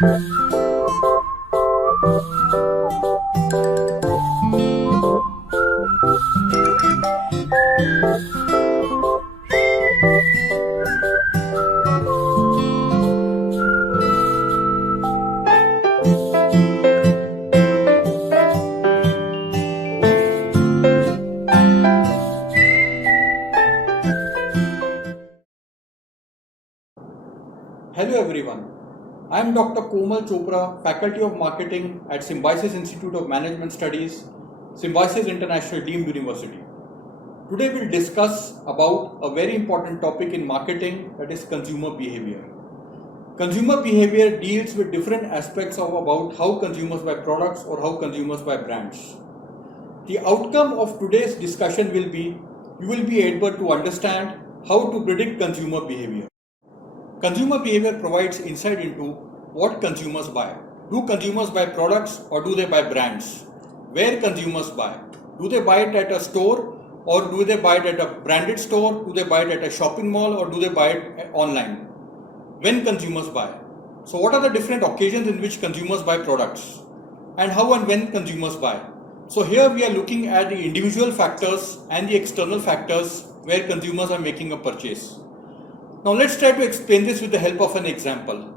Hello everyone, I am Dr. Komal Chopra, Faculty of Marketing at Symbiosis Institute of Management Studies, Symbiosis International Deemed University. Today we'll discuss about a very important topic in marketing, that is consumer behavior. Consumer behavior deals with different aspects of about how consumers buy products or how consumers buy brands. The outcome of today's discussion will be, you will be able to understand how to predict consumer behavior. Consumer behavior provides insight into what consumers buy. Do consumers buy products or do they buy brands? Where consumers buy? Do they buy it at a store or do they buy it at a branded store? Do they buy it at a shopping mall or do they buy it online? When consumers buy? So what are the different occasions in which consumers buy products? And how and when consumers buy? So here we are looking at the individual factors and the external factors where consumers are making a purchase. Now let's try to explain this with the help of an example.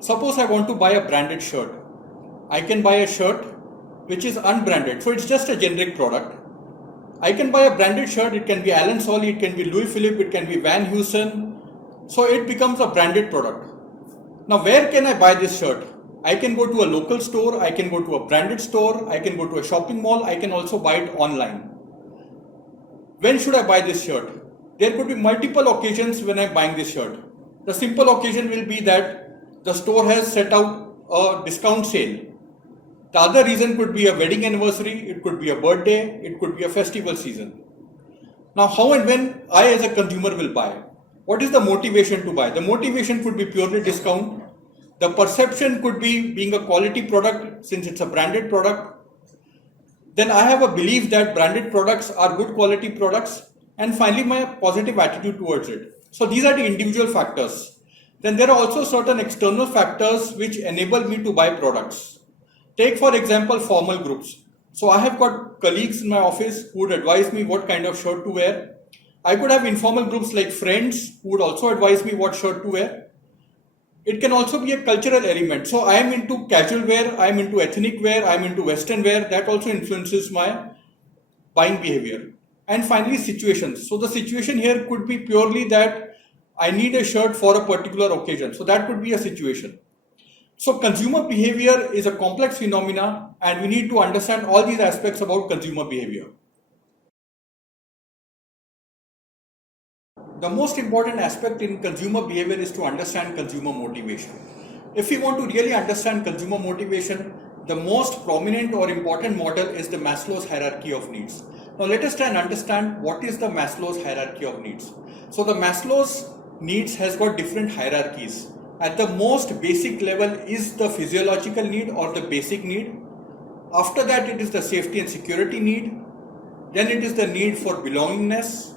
Suppose I want to buy a branded shirt. I can buy a shirt which is unbranded, so it's just a generic product. I can buy a branded shirt, it can be Allen Solly, it can be Louis Philippe, it can be Van Heusen, so it becomes a branded product. Now where can I buy this shirt? I can go to a local store, I can go to a branded store, I can go to a shopping mall, I can also buy it online. When should I buy this shirt? There could be multiple occasions when I'm buying this shirt. The simple occasion will be that the store has set out a discount sale. The other reason could be a wedding anniversary, it could be a birthday, it could be a festival season. Now how and when I as a consumer will buy? What is the motivation to buy? The motivation could be purely discount. The perception could be being a quality product since it's a branded product. Then I have a belief that branded products are good quality products. And finally, my positive attitude towards it. So these are the individual factors. Then there are also certain external factors which enable me to buy products. Take for example formal groups. So I have got colleagues in my office who would advise me what kind of shirt to wear. I could have informal groups like friends who would also advise me what shirt to wear. It can also be a cultural element. So I am into casual wear, I am into ethnic wear, I am into western wear. That also influences my buying behavior. And finally, situations. So the situation here could be purely that I need a shirt for a particular occasion. So that could be a situation. So consumer behavior is a complex phenomena and we need to understand all these aspects about consumer behavior. The most important aspect in consumer behavior is to understand consumer motivation. If we want to really understand consumer motivation, the most prominent or important model is the Maslow's hierarchy of needs. Now let us try and understand what is the Maslow's hierarchy of needs. So the Maslow's needs has got different hierarchies. At the most basic level is the physiological need or the basic need. After that it is the safety and security need. Then it is the need for belongingness.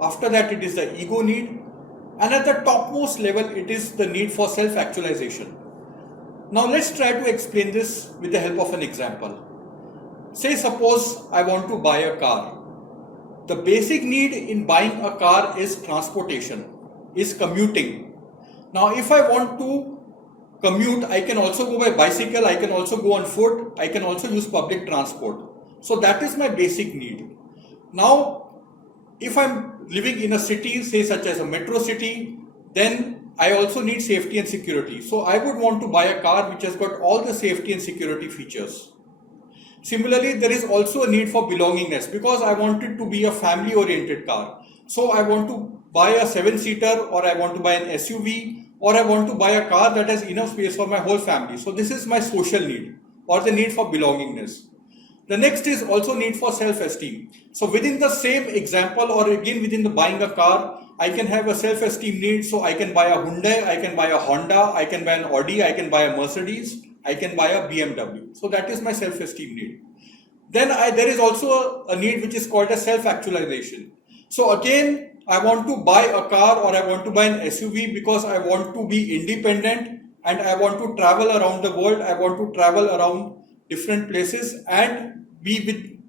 After that it is the ego need. And at the topmost level it is the need for self-actualization. Now let's try to explain this with the help of an example. Say suppose I want to buy a car. The basic need in buying a car is transportation, is commuting. Now if I want to commute, I can also go by bicycle, I can also go on foot, I can also use public transport. So that is my basic need. Now if I'm living in a city, say such as a metro city, then I also need safety and security. So I would want to buy a car which has got all the safety and security features. Similarly, there is also a need for belongingness because I want it to be a family oriented car. So I want to buy a 7-seater or I want to buy an SUV or I want to buy a car that has enough space for my whole family. So this is my social need or the need for belongingness. The next is also need for self-esteem. So within the same example or again within the buying a car, I can have a self-esteem need. So I can buy a Hyundai, I can buy a Honda, I can buy an Audi, I can buy a Mercedes, I can buy a BMW. So that is my self-esteem need. Then there is also a need which is called a self-actualization. So again, I want to buy a car or I want to buy an SUV because I want to be independent and I want to travel around the world. I want to travel around different places and be with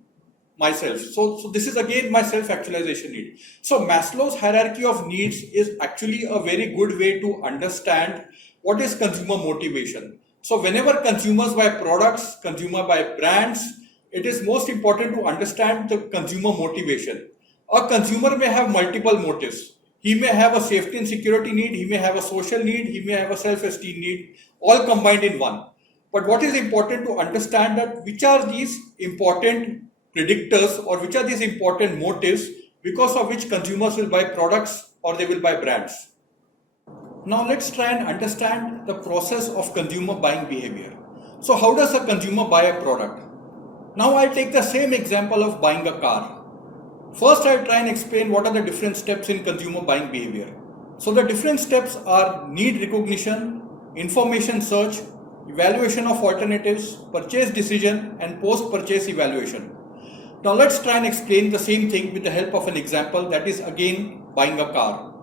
myself. So this is again my self-actualization need. So Maslow's hierarchy of needs is actually a very good way to understand what is consumer motivation. So whenever consumers buy products, consumer buy brands, it is most important to understand the consumer motivation. A consumer may have multiple motives. He may have a safety and security need, he may have a social need, he may have a self-esteem need, all combined in one. But what is important to understand that which are these important predictors or which are these important motives because of which consumers will buy products or they will buy brands. Now let's try and understand the process of consumer buying behavior. So how does a consumer buy a product? Now I'll take the same example of buying a car. First, I'll try and explain what are the different steps in consumer buying behavior. So the different steps are need recognition, information search, evaluation of alternatives, purchase decision, and post-purchase evaluation. Now let's try and explain the same thing with the help of an example, that is again buying a car.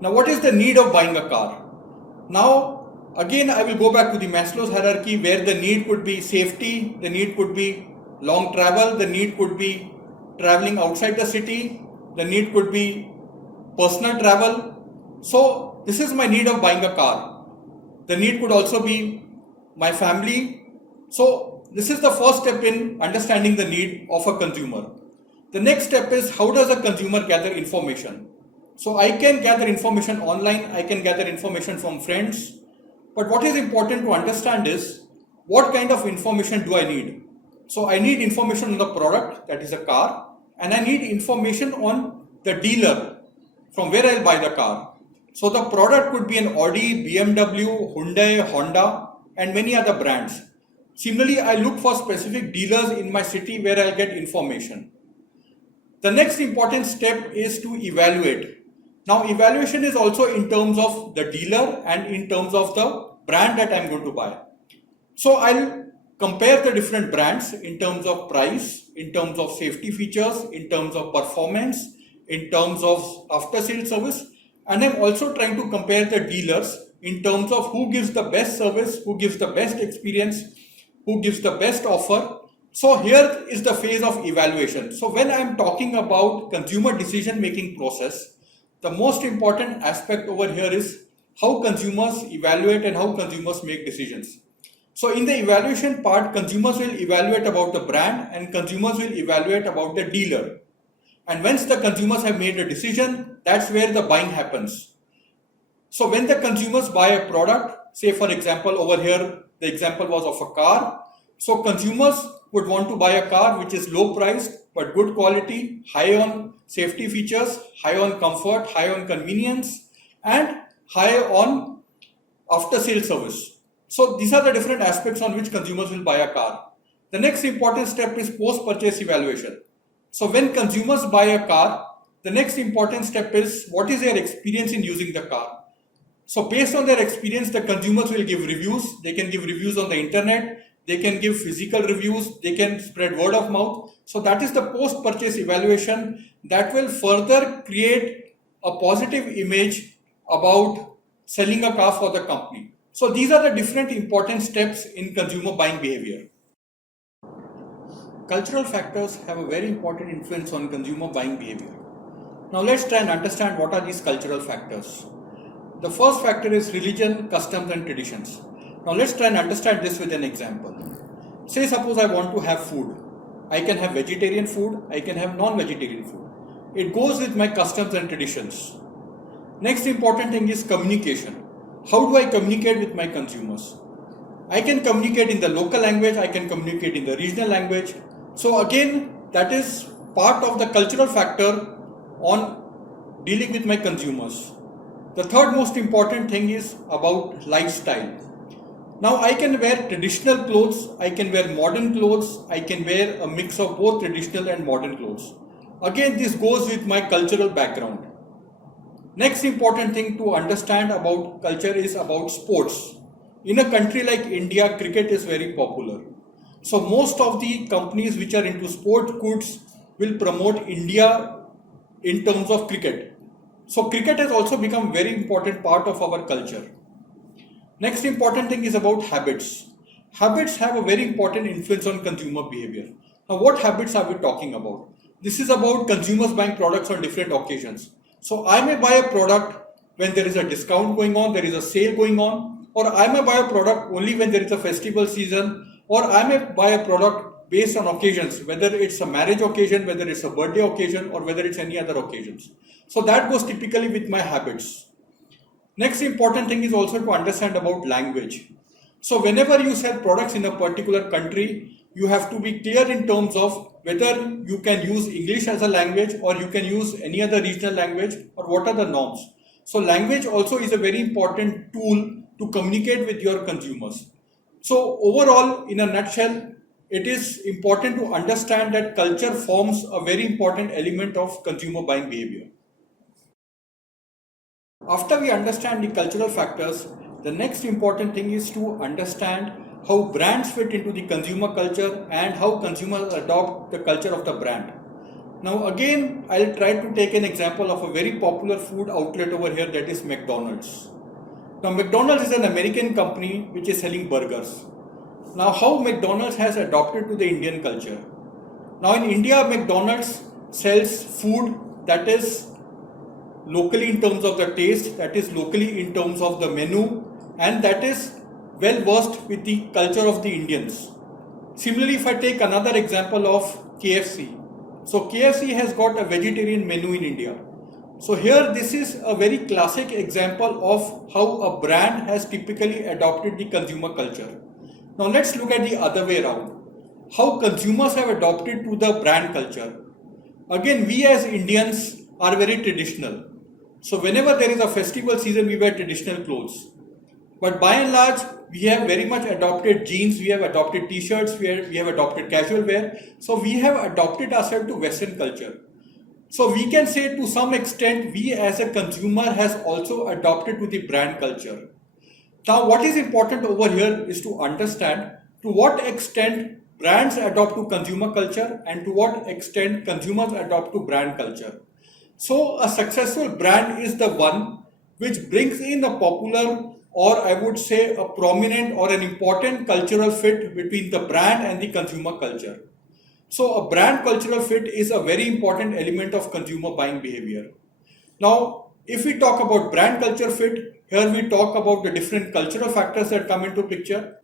Now what is the need of buying a car? Now again I will go back to the Maslow's hierarchy where the need could be safety, the need could be long travel, the need could be traveling outside the city, the need could be personal travel. So this is my need of buying a car. The need could also be my family. So this is the first step in understanding the need of a consumer. The next step is how does a consumer gather information? So I can gather information online, I can gather information from friends. But what is important to understand is what kind of information do I need? So I need information on the product, that is a car, and I need information on the dealer from where I'll buy the car. So the product could be an Audi, BMW, Hyundai, Honda, and many other brands. Similarly, I look for specific dealers in my city where I'll get information. The next important step is to evaluate. Now, evaluation is also in terms of the dealer and in terms of the brand that I'm going to buy. So I'll compare the different brands in terms of price, in terms of safety features, in terms of performance, in terms of after sales service, and I'm also trying to compare the dealers in terms of who gives the best service, who gives the best experience, who gives the best offer. So here is the phase of evaluation. So when I'm talking about consumer decision making process, the most important aspect over here is how consumers evaluate and how consumers make decisions. So in the evaluation part, consumers will evaluate about the brand and consumers will evaluate about the dealer. And once the consumers have made a decision, that's where the buying happens. So when the consumers buy a product, say for example over here, the example was of a car. So consumers would want to buy a car which is low priced but good quality, high on safety features, high on comfort, high on convenience, and high on after sales service. So these are the different aspects on which consumers will buy a car. The next important step is post-purchase evaluation. So when consumers buy a car, the next important step is what is their experience in using the car. So based on their experience, the consumers will give reviews. They can give reviews on the internet. They can give physical reviews. They can spread word of mouth. So that is the post-purchase evaluation that will further create a positive image about selling a car for the company. So these are the different important steps in consumer buying behavior. Cultural factors have a very important influence on consumer buying behavior. Now let's try and understand what are these cultural factors. The first factor is religion, customs and traditions. Now let's try and understand this with an example. Say suppose I want to have food. I can have vegetarian food, I can have non-vegetarian food. It goes with my customs and traditions. Next important thing is communication. How do I communicate with my consumers? I can communicate in the local language, I can communicate in the regional language. So again, that is part of the cultural factor on dealing with my consumers. The third most important thing is about lifestyle. Now I can wear traditional clothes, I can wear modern clothes, I can wear a mix of both traditional and modern clothes. Again, this goes with my cultural background. Next important thing to understand about culture is about sports. In a country like India, cricket is very popular. So most of the companies which are into sport goods will promote India in terms of cricket. So cricket has also become very important part of our culture. Next important thing is about habits. Habits have a very important influence on consumer behavior. Now, what habits are we talking about? This is about consumers buying products on different occasions. So, I may buy a product when there is a discount going on, there is a sale going on, or I may buy a product only when there is a festival season, or I may buy a product based on occasions, whether it's a marriage occasion, whether it's a birthday occasion, or whether it's any other occasions. So, that goes typically with my habits. Next important thing is also to understand about language. So whenever you sell products in a particular country, you have to be clear in terms of whether you can use English as a language or you can use any other regional language, or what are the norms. So language also is a very important tool to communicate with your consumers. So overall, in a nutshell, it is important to understand that culture forms a very important element of consumer buying behavior. After we understand the cultural factors, the next important thing is to understand how brands fit into the consumer culture and how consumers adopt the culture of the brand. Now again, I'll try to take an example of a very popular food outlet over here, that is McDonald's. Now McDonald's is an American company which is selling burgers. Now how McDonald's has adopted to the Indian culture. Now in India, McDonald's sells food that is locally in terms of the taste, that is locally in terms of the menu, and that is well versed with the culture of the Indians. Similarly, if I take another example of KFC, so KFC has got a vegetarian menu in India. So here this is a very classic example of how a brand has typically adopted the consumer culture. Now let's look at the other way around. How consumers have adopted to the brand culture. Again, we as Indians are very traditional. So whenever there is a festival season, we wear traditional clothes. But by and large, we have very much adopted jeans, we have adopted t-shirts, we have adopted casual wear. So we have adopted ourselves to Western culture. So we can say to some extent, we as a consumer has also adopted to the brand culture. Now what is important over here is to understand to what extent brands adopt to consumer culture and to what extent consumers adopt to brand culture. So a successful brand is the one which brings in a popular, or I would say a prominent or an important cultural fit between the brand and the consumer culture. So a brand cultural fit is a very important element of consumer buying behavior. Now, if we talk about brand culture fit, here we talk about the different cultural factors that come into picture.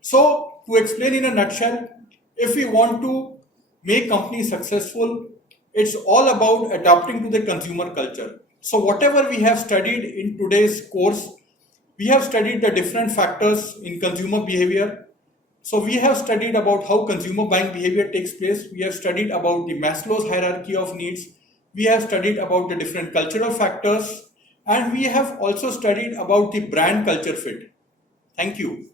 So to explain in a nutshell, if we want to make companies successful, it's all about adapting to the consumer culture. So whatever we have studied in today's course, we have studied the different factors in consumer behavior. So we have studied about how consumer buying behavior takes place. We have studied about the Maslow's hierarchy of needs. We have studied about the different cultural factors. And we have also studied about the brand culture fit. Thank you.